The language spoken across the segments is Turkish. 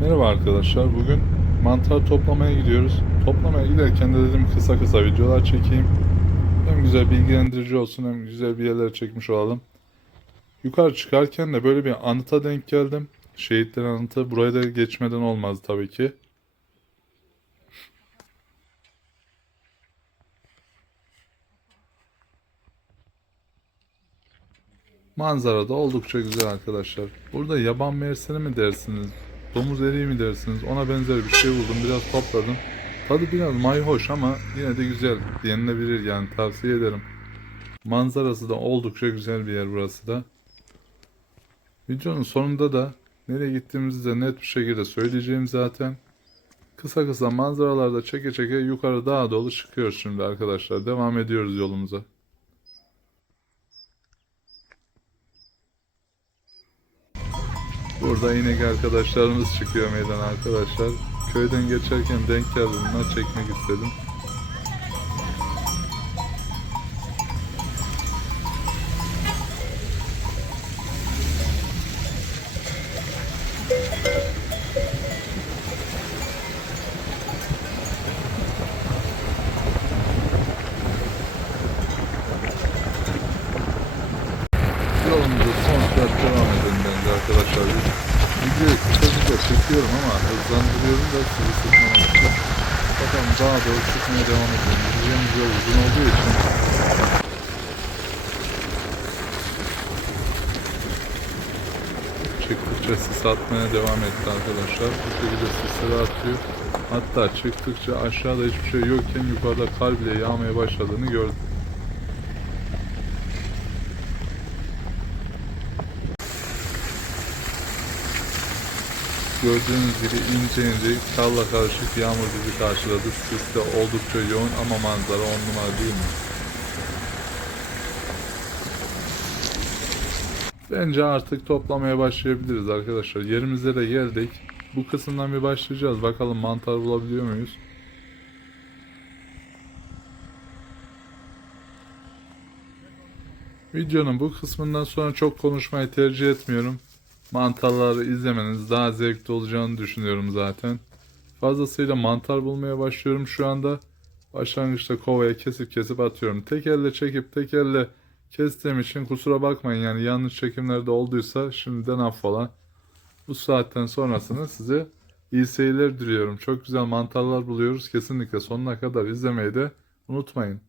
Merhaba arkadaşlar. Bugün mantar toplamaya gidiyoruz. Toplamaya giderken de dedim kısa kısa videolar çekeyim. Hem güzel bilgilendirici olsun hem güzel bir yerlere çekmiş olalım. Yukarı çıkarken de böyle bir anıta denk geldim. Şehitler anıtı. Buraya da geçmeden olmaz tabii ki. Manzara da oldukça güzel arkadaşlar. Burada yaban mersini mi dersiniz? Domuz eriği mi dersiniz? Ona benzer bir şey buldum. Biraz topladım. Tadı biraz mayhoş ama yine de güzel. Yenilebilir yani tavsiye ederim. Manzarası da oldukça güzel bir yer burası da. Videonun sonunda da nereye gittiğimizi de net bir şekilde söyleyeceğim zaten. Kısa kısa manzaralarda çeke çeke yukarı dağa doğru çıkıyoruz şimdi arkadaşlar. Devam ediyoruz yolumuza. Burada inek arkadaşlarımız çıkıyor meydana arkadaşlar. Köyden geçerken denk geldi bunlar çekmek istedim. Yolumuza son sürat devam edelim bence arkadaşlar. Videoyu kısa kısa çekiyorum ama hızlandırıyorum da sizi sıkmamak Bakalım daha doğru çıkmaya devam edelim. Yürüyeceğimiz yol uzun olduğu için çıktıkça sis atmaya devam etti arkadaşlar. Bu şekilde sisleri atıyor. Hatta çıktıkça aşağıda hiçbir şey yokken yukarıda kar bile yağmaya başladığını gördüm. Gördüğünüz gibi ince ince karla karışık yağmur bizi karşıladı. Sis de oldukça yoğun ama manzara on numara değil mi? Bence artık toplamaya başlayabiliriz arkadaşlar. Yerimize de geldik. Bu kısımdan bir başlayacağız. Bakalım mantar bulabiliyor muyuz? Videonun bu kısmından sonra çok konuşmayı tercih etmiyorum. Mantarları izlemeniz daha zevkli olacağını düşünüyorum zaten. Fazlasıyla mantar bulmaya başlıyorum şu anda. Başlangıçta kovaya kesip kesip atıyorum. Tek elle çekip tek elle kestiğim için kusura bakmayın yani yanlış çekimlerde olduysa şimdiden affola. Bu saatten sonrasını size iyi seyirler diliyorum. Çok güzel mantarlar buluyoruz. Kesinlikle sonuna kadar izlemeyi de unutmayın.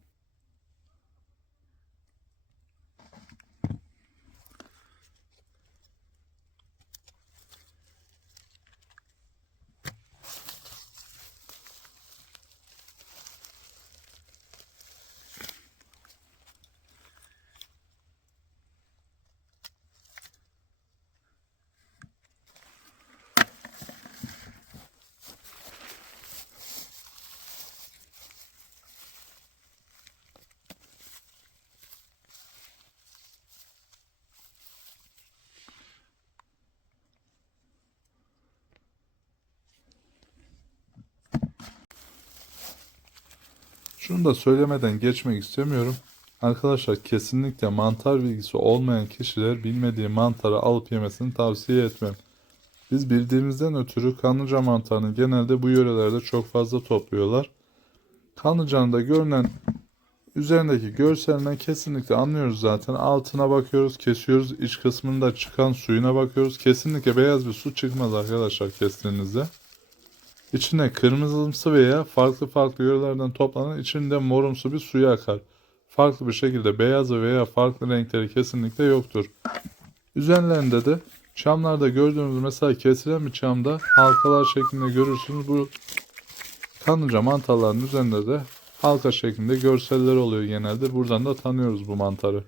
Şunu da söylemeden geçmek istemiyorum. Arkadaşlar kesinlikle mantar bilgisi olmayan kişiler bilmediği mantarı alıp yemesini tavsiye etmem. Biz bildiğimizden ötürü kanlıca mantarını genelde bu yörelerde çok fazla topluyorlar. Kanlıcanın da görünen üzerindeki görselinden kesinlikle anlıyoruz zaten. Altına bakıyoruz, kesiyoruz. iç kısmında çıkan suyuna bakıyoruz. Kesinlikle beyaz bir su çıkmaz arkadaşlar kestiğinizde. İçine kırmızımsı veya farklı farklı yörelerden toplanan içinde morumsu bir suyu akar. Farklı bir şekilde beyazı veya farklı renkleri kesinlikle yoktur. Üzerlerinde de çamlarda gördüğümüz mesela kesilen bir çamda halkalar şeklinde görürsünüz. Bu kanlıca mantarların üzerinde de halka şeklinde görseller oluyor genelde. Buradan da tanıyoruz bu mantarı.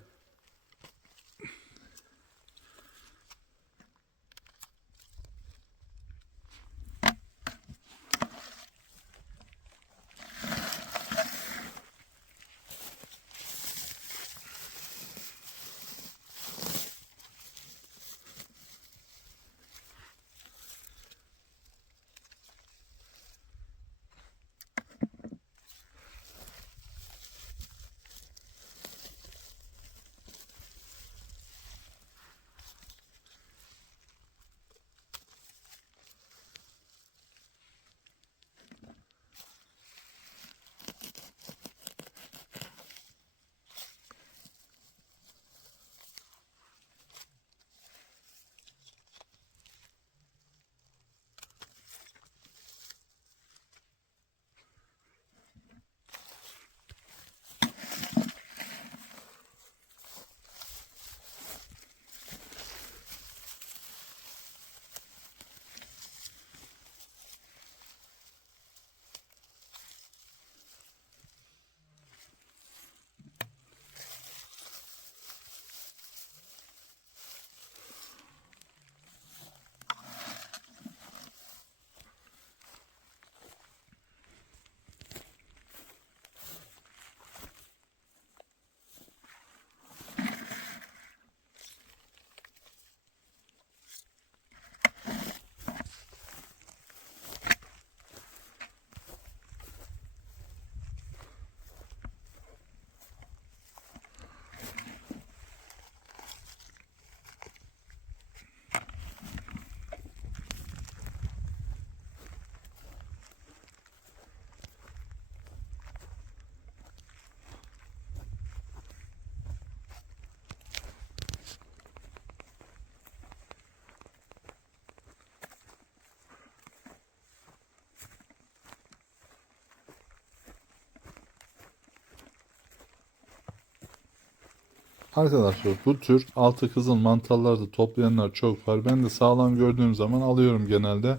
Arkadaşlar bu tür altı kızıl mantarlarda toplayanlar çok var. Ben de sağlam gördüğüm zaman alıyorum genelde.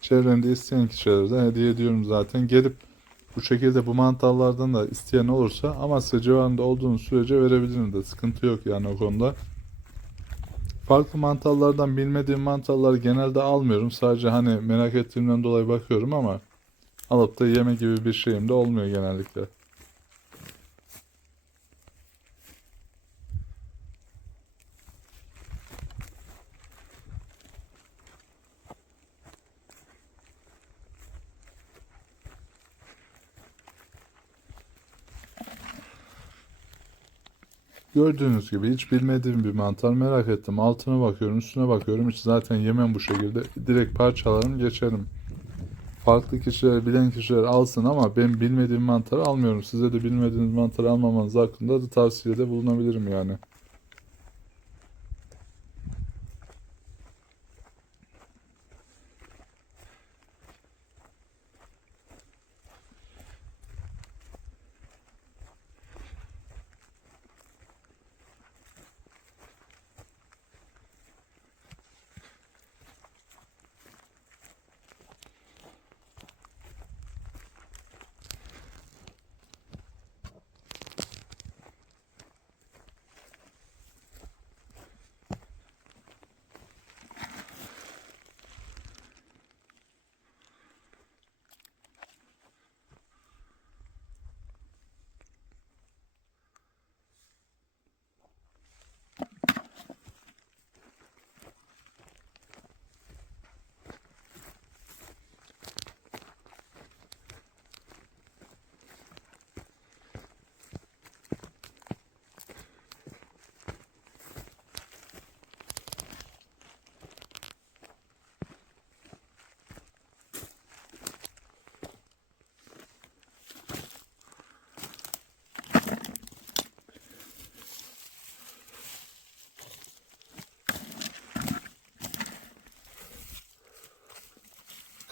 Çevremde isteyen kişilere de hediye ediyorum zaten. Gelip bu şekilde bu mantarlardan da isteyen olursa Amasya civarında olduğunuz sürece verebilirim de sıkıntı yok yani o konuda. Farklı mantarlardan bilmediğim mantarları genelde almıyorum. Sadece hani merak ettiğimden dolayı bakıyorum ama alıp da yeme gibi bir şeyim de olmuyor genellikle. Gördüğünüz gibi hiç bilmediğim bir mantar merak ettim. Altına bakıyorum, üstüne bakıyorum. Hiç zaten yemem bu şekilde. Direkt parçalarım geçerim. Farklı kişiler, bilen kişiler alsın ama ben bilmediğim mantarı almıyorum. Size de bilmediğiniz mantarı almamanız hakkında da tavsiyede bulunabilirim yani.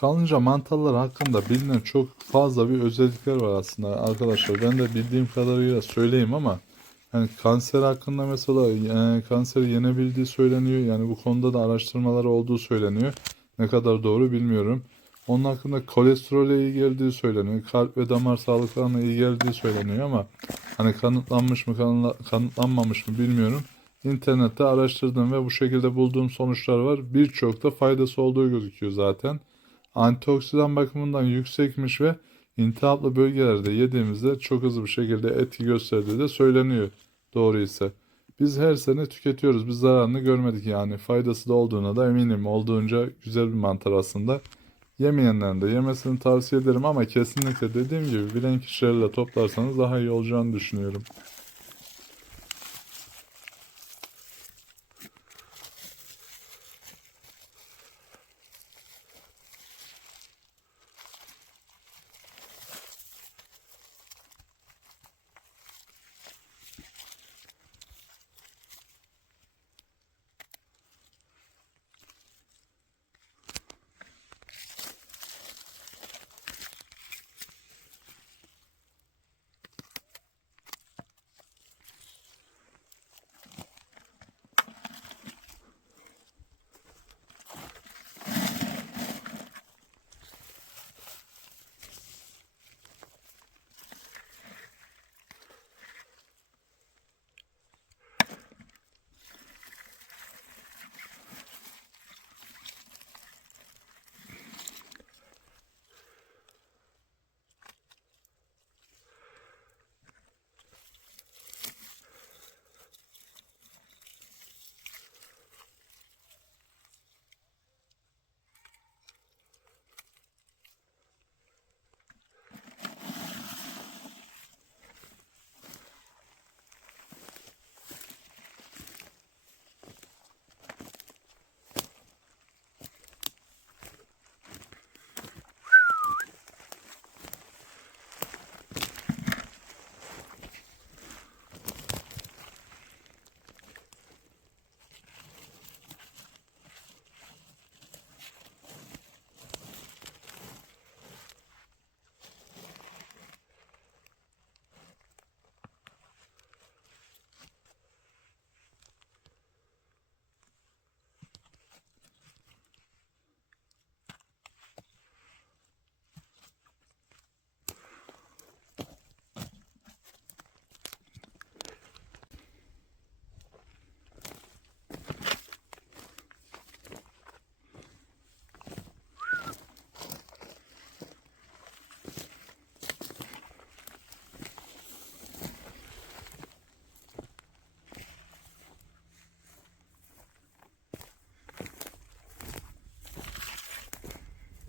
Kalınca mantarlar hakkında bilinen çok fazla bir özellikler var aslında arkadaşlar. Ben de bildiğim kadarıyla söyleyeyim ama yani kanser hakkında mesela e, kanseri yenebildiği söyleniyor. Yani bu konuda da araştırmaları olduğu söyleniyor. Ne kadar doğru bilmiyorum. Onun hakkında kolesterole iyi geldiği söyleniyor. Kalp ve damar sağlıklarına iyi geldiği söyleniyor ama hani kanıtlanmış mı kanıtla- kanıtlanmamış mı bilmiyorum. İnternette araştırdım ve bu şekilde bulduğum sonuçlar var. Birçok da faydası olduğu gözüküyor zaten antioksidan bakımından yüksekmiş ve iltihaplı bölgelerde yediğimizde çok hızlı bir şekilde etki gösterdiği de söyleniyor. Doğru ise. Biz her sene tüketiyoruz. Biz zararını görmedik yani. Faydası da olduğuna da eminim. Olduğunca güzel bir mantar aslında. Yemeyenlerin de yemesini tavsiye ederim ama kesinlikle dediğim gibi bilen kişilerle toplarsanız daha iyi olacağını düşünüyorum.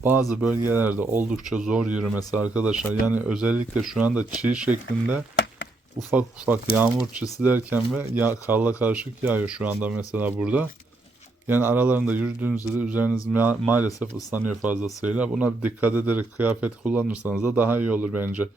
Bazı bölgelerde oldukça zor yürümesi arkadaşlar. Yani özellikle şu anda çiğ şeklinde ufak ufak yağmur çisilerken ve ya karla karışık yağıyor şu anda mesela burada. Yani aralarında yürüdüğünüzde de üzeriniz ma- maalesef ıslanıyor fazlasıyla. Buna dikkat ederek kıyafet kullanırsanız da daha iyi olur bence.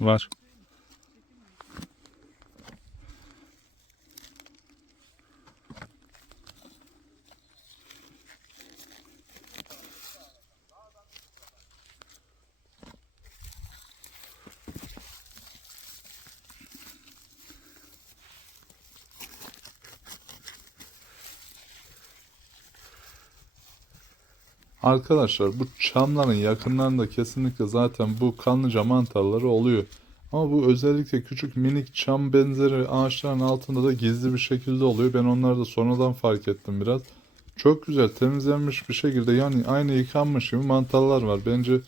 Var. Arkadaşlar bu çamların yakınlarında kesinlikle zaten bu kanlıca mantarları oluyor. Ama bu özellikle küçük minik çam benzeri ağaçların altında da gizli bir şekilde oluyor. Ben onları da sonradan fark ettim biraz. Çok güzel temizlenmiş bir şekilde yani aynı yıkanmış gibi mantarlar var. Bence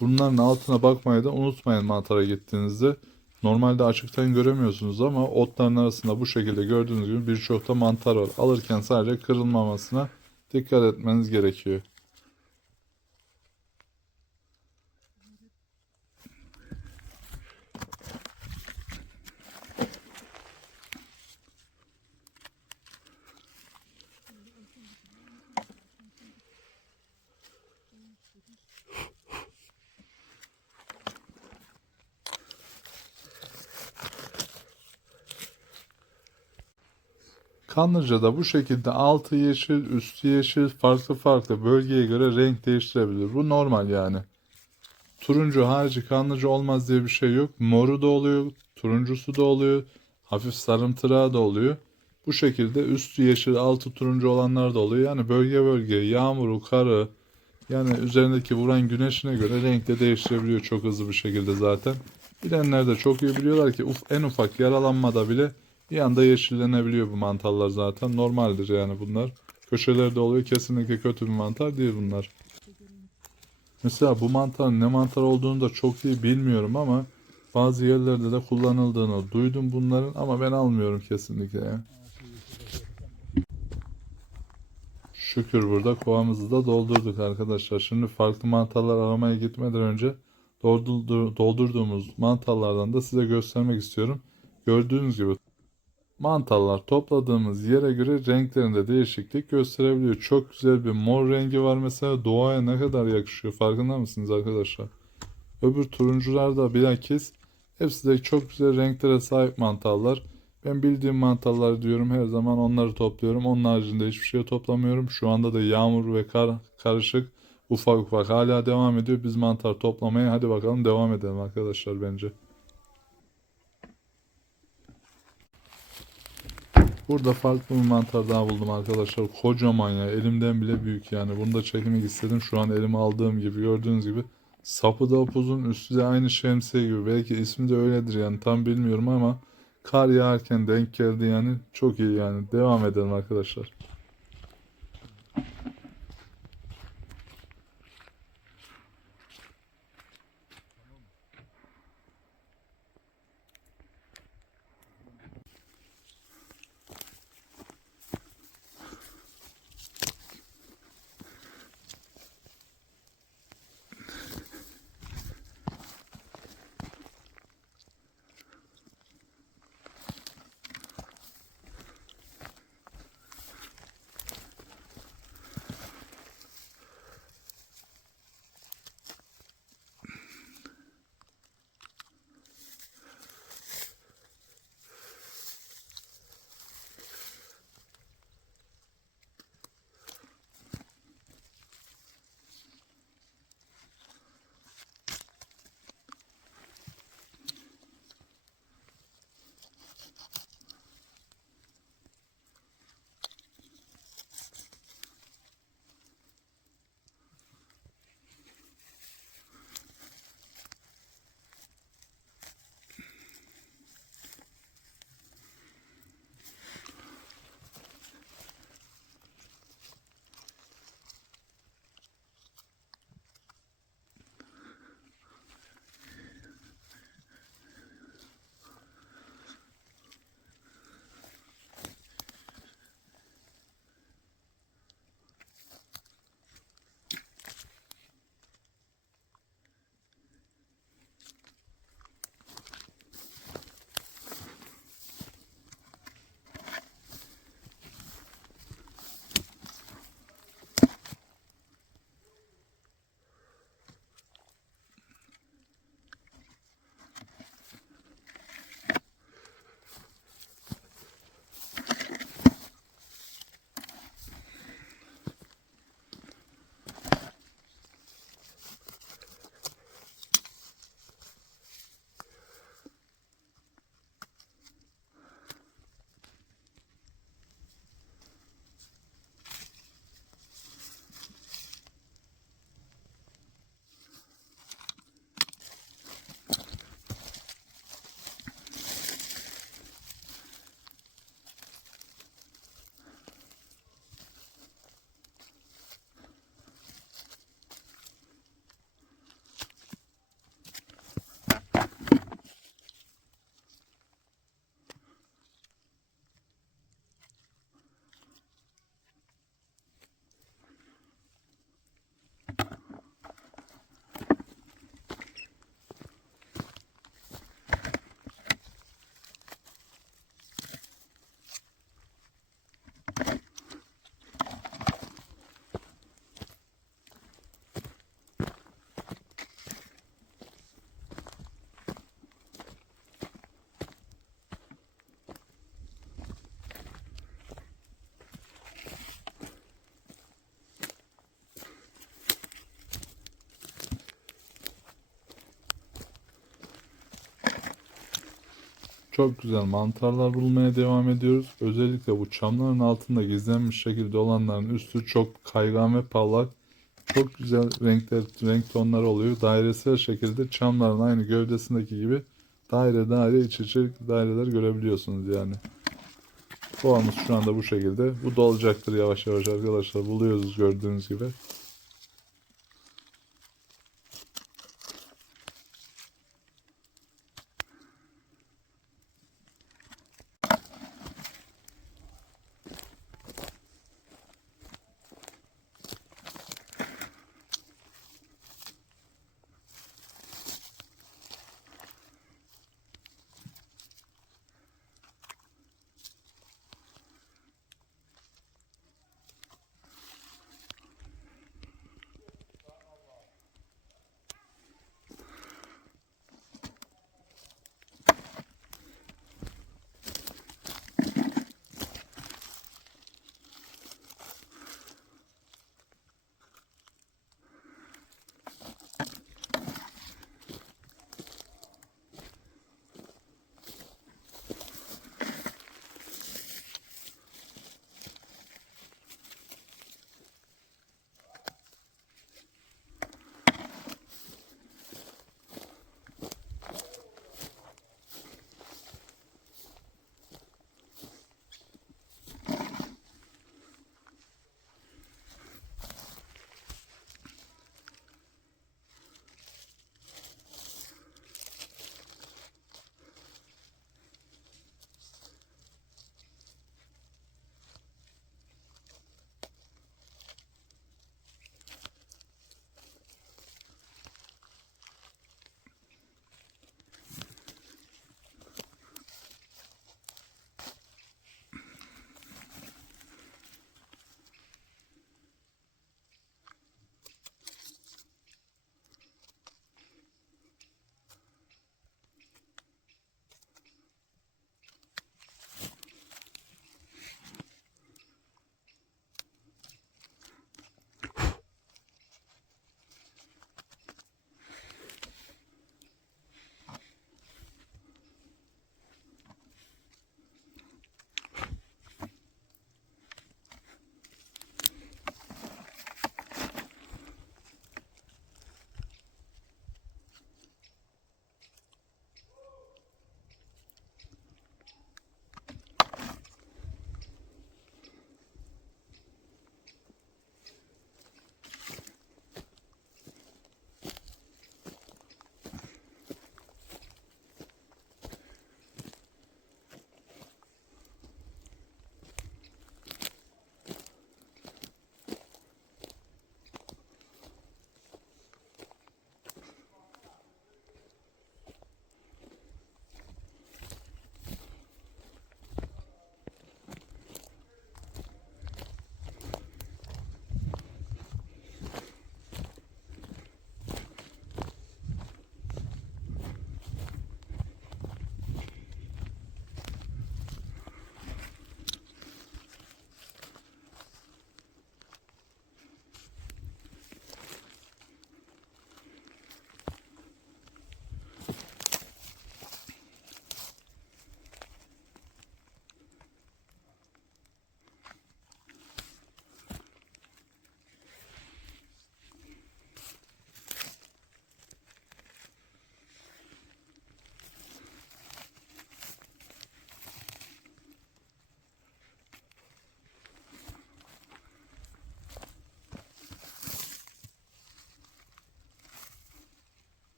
bunların altına bakmayı da unutmayın mantara gittiğinizde. Normalde açıktan göremiyorsunuz ama otların arasında bu şekilde gördüğünüz gibi birçok da mantar var. Alırken sadece kırılmamasına dikkat etmeniz gerekiyor. Kanlıca'da bu şekilde altı yeşil, üstü yeşil, farklı farklı bölgeye göre renk değiştirebilir. Bu normal yani. Turuncu harici kanlıca olmaz diye bir şey yok. Moru da oluyor, turuncusu da oluyor, hafif sarımtırağı da oluyor. Bu şekilde üstü yeşil, altı turuncu olanlar da oluyor. Yani bölge bölge, yağmuru, karı, yani üzerindeki vuran güneşine göre renk de değiştirebiliyor çok hızlı bir şekilde zaten. Bilenler de çok iyi biliyorlar ki en ufak yaralanmada bile bir anda yeşillenebiliyor bu mantarlar zaten. Normaldir yani bunlar. Köşelerde oluyor. Kesinlikle kötü bir mantar değil bunlar. Mesela bu mantarın ne mantar olduğunu da çok iyi bilmiyorum ama bazı yerlerde de kullanıldığını duydum bunların ama ben almıyorum kesinlikle ya. Şükür burada kovamızı da doldurduk arkadaşlar. Şimdi farklı mantarlar aramaya gitmeden önce doldurdu- doldurduğumuz mantarlardan da size göstermek istiyorum. Gördüğünüz gibi mantarlar topladığımız yere göre renklerinde değişiklik gösterebiliyor. Çok güzel bir mor rengi var mesela doğaya ne kadar yakışıyor farkında mısınız arkadaşlar? Öbür turuncular da bilakis hepsi de çok güzel renklere sahip mantarlar. Ben bildiğim mantarlar diyorum her zaman onları topluyorum. Onun haricinde hiçbir şey toplamıyorum. Şu anda da yağmur ve kar karışık ufak ufak hala devam ediyor. Biz mantar toplamaya hadi bakalım devam edelim arkadaşlar bence. Burada farklı bir mantar daha buldum arkadaşlar. Kocaman ya. Elimden bile büyük yani. Bunu da çekmek istedim. Şu an elime aldığım gibi gördüğünüz gibi. Sapı da upuzun. Üstü de aynı şemsiye gibi. Belki ismi de öyledir yani. Tam bilmiyorum ama kar yağarken denk geldi yani. Çok iyi yani. Devam edelim arkadaşlar. Çok güzel mantarlar bulmaya devam ediyoruz. Özellikle bu çamların altında gizlenmiş şekilde olanların üstü çok kaygan ve parlak. Çok güzel renkler, renk tonları oluyor. Dairesel şekilde çamların aynı gövdesindeki gibi daire daire iç içe daireler görebiliyorsunuz yani. Kovamız şu anda bu şekilde. Bu dolacaktır yavaş yavaş arkadaşlar. Buluyoruz gördüğünüz gibi.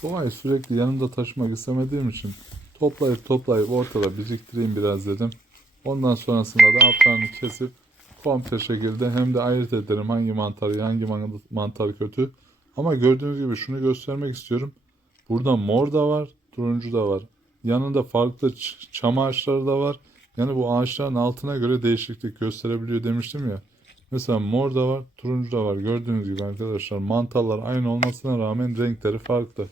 Kovayı sürekli yanımda taşımak istemediğim için toplayıp toplayıp ortada biriktireyim biraz dedim. Ondan sonrasında da altlarını kesip komple şekilde hem de ayırt ederim hangi mantar iyi, hangi man- mantar kötü. Ama gördüğünüz gibi şunu göstermek istiyorum. Burada mor da var, turuncu da var. Yanında farklı çam ağaçları da var. Yani bu ağaçların altına göre değişiklik gösterebiliyor demiştim ya. Mesela mor da var, turuncu da var. Gördüğünüz gibi arkadaşlar mantarlar aynı olmasına rağmen renkleri farklı.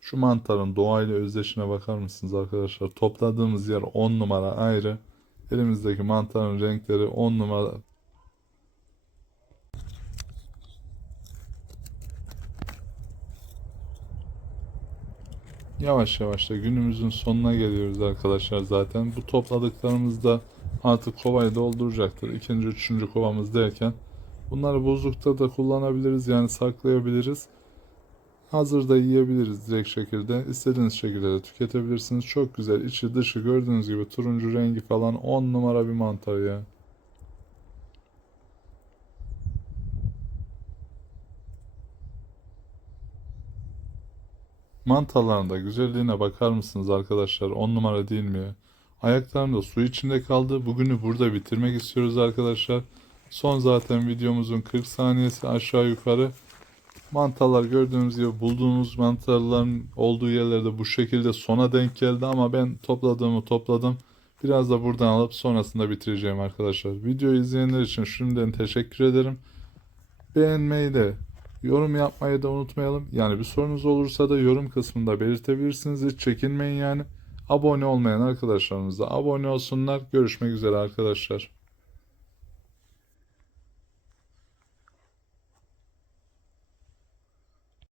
Şu mantarın doğayla özdeşine bakar mısınız arkadaşlar? Topladığımız yer 10 numara ayrı. Elimizdeki mantarın renkleri 10 numara. Yavaş yavaş da günümüzün sonuna geliyoruz arkadaşlar zaten. Bu topladıklarımız da artık kovayı dolduracaktır. İkinci, üçüncü kovamız derken bunları buzlukta da kullanabiliriz yani saklayabiliriz. Hazırda yiyebiliriz direkt şekilde. İstediğiniz şekilde de tüketebilirsiniz. Çok güzel. içi dışı gördüğünüz gibi turuncu rengi falan 10 numara bir mantar ya. Mantarların da güzelliğine bakar mısınız arkadaşlar? 10 numara değil mi ya? Ayaklarım da su içinde kaldı. Bugünü burada bitirmek istiyoruz arkadaşlar. Son zaten videomuzun 40 saniyesi aşağı yukarı. Mantarlar gördüğünüz gibi bulduğumuz mantarların olduğu yerlerde bu şekilde sona denk geldi ama ben topladığımı topladım. Biraz da buradan alıp sonrasında bitireceğim arkadaşlar. Videoyu izleyenler için şimdiden teşekkür ederim. Beğenmeyi de yorum yapmayı da unutmayalım. Yani bir sorunuz olursa da yorum kısmında belirtebilirsiniz. Hiç çekinmeyin yani. Abone olmayan arkadaşlarımız da abone olsunlar. Görüşmek üzere arkadaşlar.